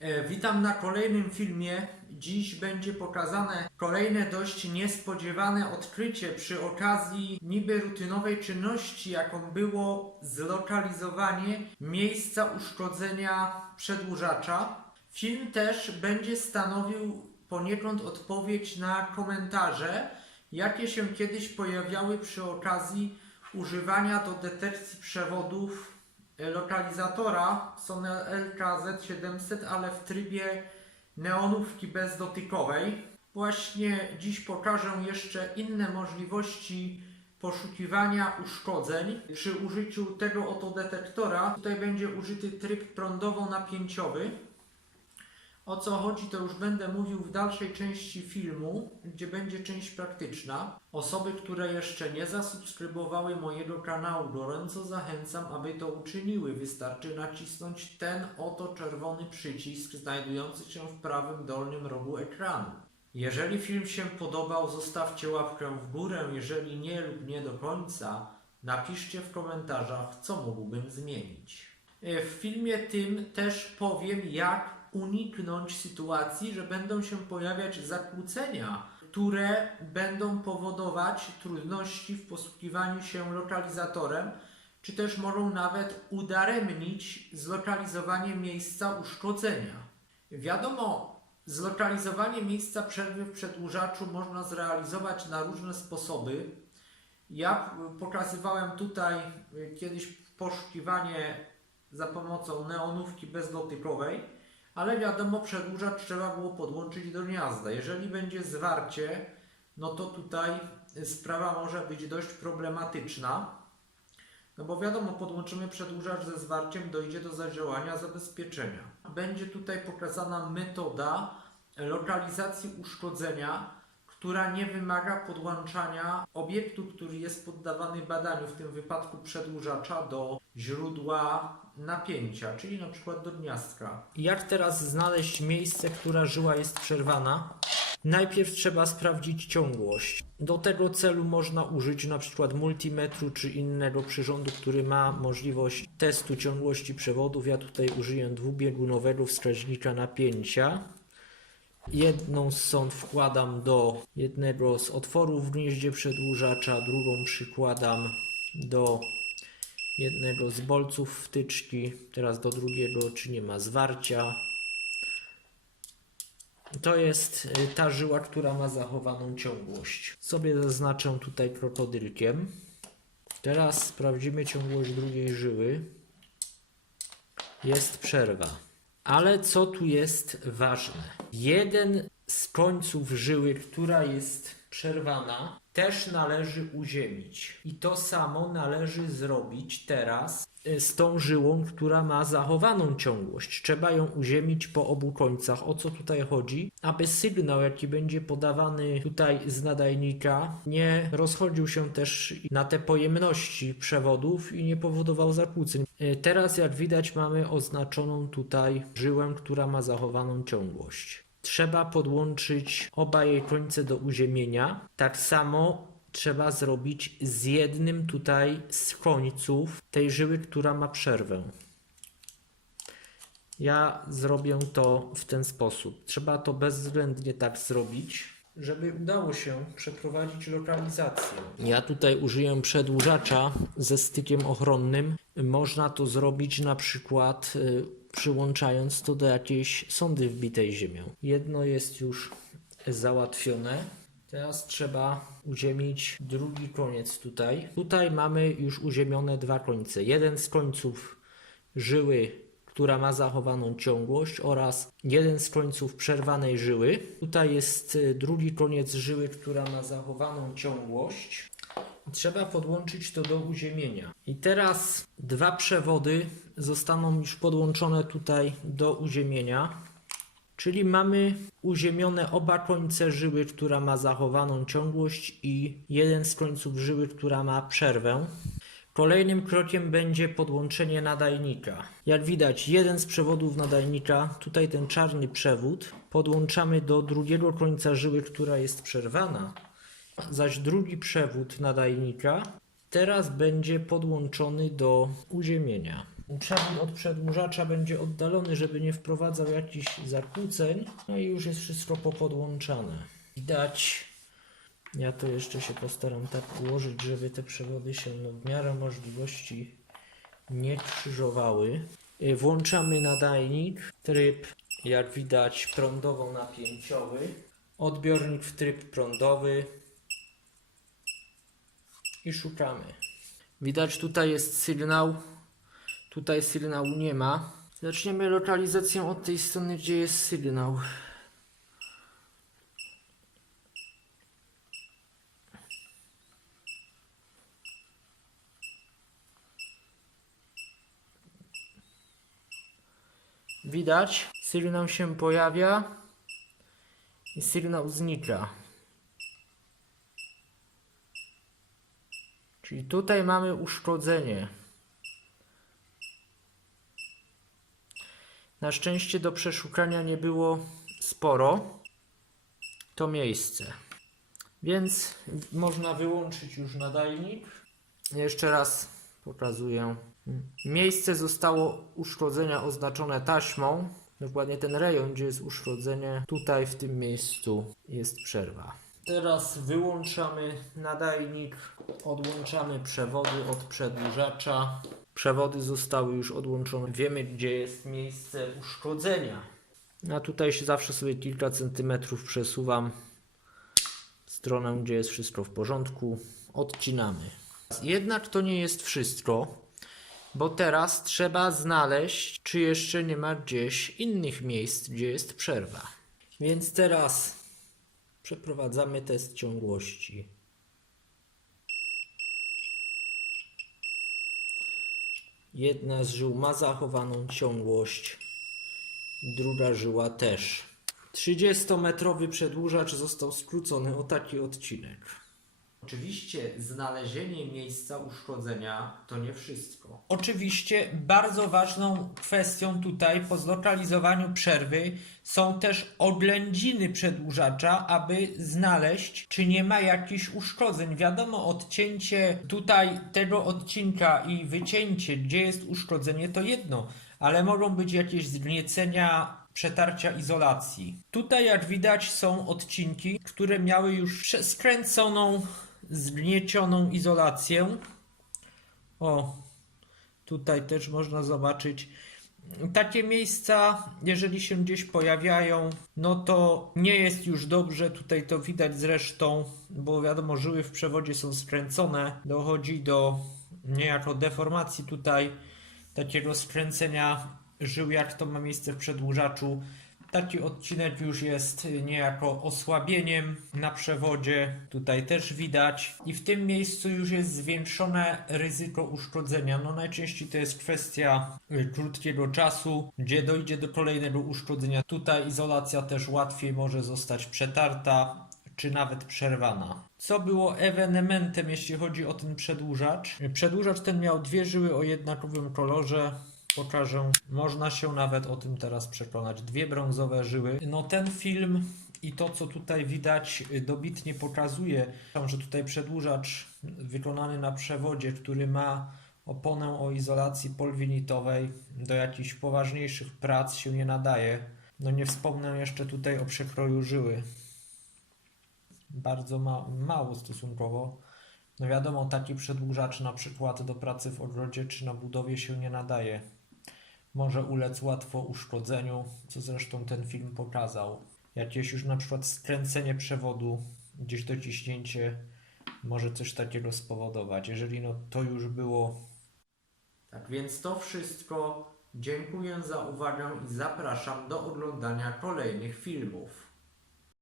E, Witam na kolejnym filmie. Dziś będzie pokazane kolejne dość niespodziewane odkrycie przy okazji niby rutynowej czynności, jaką było zlokalizowanie miejsca uszkodzenia przedłużacza. Film też będzie stanowił poniekąd odpowiedź na komentarze, jakie się kiedyś pojawiały przy okazji używania do detekcji przewodów lokalizatora Sony LKZ700, ale w trybie neonówki bezdotykowej. Właśnie dziś pokażę jeszcze inne możliwości poszukiwania uszkodzeń przy użyciu tego oto detektora. Tutaj będzie użyty tryb prądowo-napięciowy. O co chodzi, to już będę mówił w dalszej części filmu, gdzie będzie część praktyczna. Osoby, które jeszcze nie zasubskrybowały mojego kanału, gorąco zachęcam, aby to uczyniły. Wystarczy nacisnąć ten oto czerwony przycisk znajdujący się w prawym dolnym rogu ekranu. Jeżeli film się podobał, zostawcie łapkę w górę. Jeżeli nie lub nie do końca, napiszcie w komentarzach, co mógłbym zmienić. E, W filmie tym też powiem, jak uniknąć sytuacji, że będą się pojawiać zakłócenia, które będą powodować trudności w posługiwaniu się lokalizatorem, czy też mogą nawet udaremnić zlokalizowanie miejsca uszkodzenia. Wiadomo, zlokalizowanie miejsca przerwy w przedłużaczu można zrealizować na różne sposoby. Ja pokazywałem tutaj kiedyś poszukiwanie za pomocą neonówki bezdotykowej, ale wiadomo, przedłużacz trzeba było podłączyć do gniazda. Jeżeli będzie zwarcie, no to tutaj sprawa może być dość problematyczna. No bo wiadomo, podłączymy przedłużacz ze zwarciem, dojdzie do zadziałania zabezpieczenia. Będzie tutaj pokazana metoda lokalizacji uszkodzenia, która nie wymaga podłączania obiektu, który jest poddawany badaniu, w tym wypadku przedłużacza, do źródła napięcia, czyli na przykład do gniazdka. Jak teraz znaleźć miejsce, która żyła jest przerwana? Najpierw trzeba sprawdzić ciągłość. Do tego celu można użyć na przykład multimetru czy innego przyrządu, który ma możliwość testu ciągłości przewodów. Ja tutaj użyję dwubiegunowego wskaźnika napięcia. Jedną sąd wkładam do jednego z otworów w gnieździe przedłużacza, drugą przykładam do jednego z bolców wtyczki, teraz do drugiego, czy nie ma zwarcia. To jest y, ta żyła, która ma zachowaną ciągłość. Sobie zaznaczę tutaj krokodylkiem. Teraz sprawdzimy ciągłość drugiej żyły. Jest przerwa. Ale co tu jest ważne? Jeden z końców żyły, która jest przerwana, też należy uziemić. I to samo należy zrobić teraz y, z tą żyłą, która ma zachowaną ciągłość. Trzeba ją uziemić po obu końcach. O co tutaj chodzi? Aby sygnał, jaki będzie podawany tutaj z nadajnika, nie rozchodził się też na te pojemności przewodów i nie powodował zakłóceń. Y, Teraz, jak widać, mamy oznaczoną tutaj żyłę, która ma zachowaną ciągłość. Trzeba podłączyć oba jej końce do uziemienia. Tak samo trzeba zrobić z jednym tutaj z końców tej żyły, która ma przerwę. Ja zrobię to w ten sposób. Trzeba to bezwzględnie tak zrobić, żeby udało się przeprowadzić lokalizację. Ja tutaj użyję przedłużacza ze stykiem ochronnym. Można to zrobić na przykład y, przyłączając to do jakiejś sondy wbitej ziemią. Jedno jest już załatwione. Teraz trzeba uziemić drugi koniec tutaj. Tutaj mamy już uziemione dwa końce. Jeden z końców żyły, która ma zachowaną ciągłość oraz jeden z końców przerwanej żyły. Tutaj jest y, drugi koniec żyły, która ma zachowaną ciągłość. Trzeba podłączyć to do uziemienia. I teraz dwa przewody zostaną już podłączone tutaj do uziemienia. Czyli mamy uziemione oba końce żyły, która ma zachowaną ciągłość i jeden z końców żyły, która ma przerwę. Kolejnym krokiem będzie podłączenie nadajnika. Jak widać, jeden z przewodów nadajnika, tutaj ten czarny przewód, podłączamy do drugiego końca żyły, która jest przerwana, zaś drugi przewód nadajnika teraz będzie podłączony do uziemienia. przewód od przedłużacza będzie oddalony, żeby nie wprowadzał jakichś zakłóceń. No i już jest wszystko popodłączane. Widać. Ja to jeszcze się postaram tak ułożyć, żeby te przewody się no, w miarę możliwości nie krzyżowały. Y, Włączamy nadajnik, tryb jak widać prądowo-napięciowy, odbiornik w tryb prądowy i szukamy. Widać tutaj jest sygnał, tutaj sygnału nie ma. Zaczniemy lokalizację od tej strony, gdzie jest sygnał. Widać, sygnał się pojawia i sygnał znika. Czyli tutaj mamy uszkodzenie. Na szczęście do przeszukania nie było sporo to miejsce. Więc można wyłączyć już nadajnik. Jeszcze raz pokazuję. Miejsce zostało uszkodzenia oznaczone taśmą. Dokładnie ten rejon, gdzie jest uszkodzenie, tutaj w tym miejscu jest przerwa. Teraz wyłączamy nadajnik, odłączamy przewody od przedłużacza. Przewody zostały już odłączone. Wiemy, gdzie jest miejsce uszkodzenia. A tutaj się zawsze sobie kilka centymetrów przesuwam w stronę, gdzie jest wszystko w porządku. Odcinamy. Jednak to nie jest wszystko, bo teraz trzeba znaleźć, czy jeszcze nie ma gdzieś innych miejsc, gdzie jest przerwa. Więc teraz przeprowadzamy test ciągłości. Jedna z żył ma zachowaną ciągłość, druga żyła też. 30-metrowy przedłużacz został skrócony o taki odcinek. Oczywiście znalezienie miejsca uszkodzenia to nie wszystko. Oczywiście bardzo ważną kwestią tutaj po zlokalizowaniu przerwy są też oględziny przedłużacza, aby znaleźć, czy nie ma jakichś uszkodzeń. Wiadomo, odcięcie tutaj tego odcinka i wycięcie, gdzie jest uszkodzenie, to jedno, ale mogą być jakieś zgniecenia, przetarcia izolacji. Tutaj, jak widać, są odcinki, które miały już skręconą, zgniecioną izolację. O, tutaj też można zobaczyć. Takie miejsca, jeżeli się gdzieś pojawiają, no to nie jest już dobrze. Tutaj to widać zresztą, bo wiadomo, żyły w przewodzie są skręcone. Dochodzi do niejako deformacji tutaj, takiego skręcenia żył, jak to ma miejsce w przedłużaczu. Taki odcinek już jest niejako osłabieniem na przewodzie. Tutaj też widać. I w tym miejscu już jest zwiększone ryzyko uszkodzenia. No najczęściej to jest kwestia y, krótkiego czasu, gdzie dojdzie do kolejnego uszkodzenia. Tutaj izolacja też łatwiej może zostać przetarta czy nawet przerwana. Co było ewenementem, jeśli chodzi o ten przedłużacz? Przedłużacz ten miał dwie żyły o jednakowym kolorze. Pokażę. Można się nawet o tym teraz przekonać. Dwie brązowe żyły. No ten film i to, co tutaj widać, dobitnie pokazuje, że tutaj przedłużacz wykonany na przewodzie, który ma oponę o izolacji polwinitowej, do jakichś poważniejszych prac się nie nadaje. No nie wspomnę jeszcze tutaj o przekroju żyły. Bardzo ma, mało stosunkowo. No wiadomo, taki przedłużacz na przykład do pracy w ogrodzie czy na budowie się nie nadaje. Może ulec łatwo uszkodzeniu, co zresztą ten film pokazał. Jakieś już na przykład skręcenie przewodu, gdzieś dociśnięcie może coś takiego spowodować. Jeżeli no to już było. Tak więc to wszystko. Dziękuję za uwagę i zapraszam do oglądania kolejnych filmów.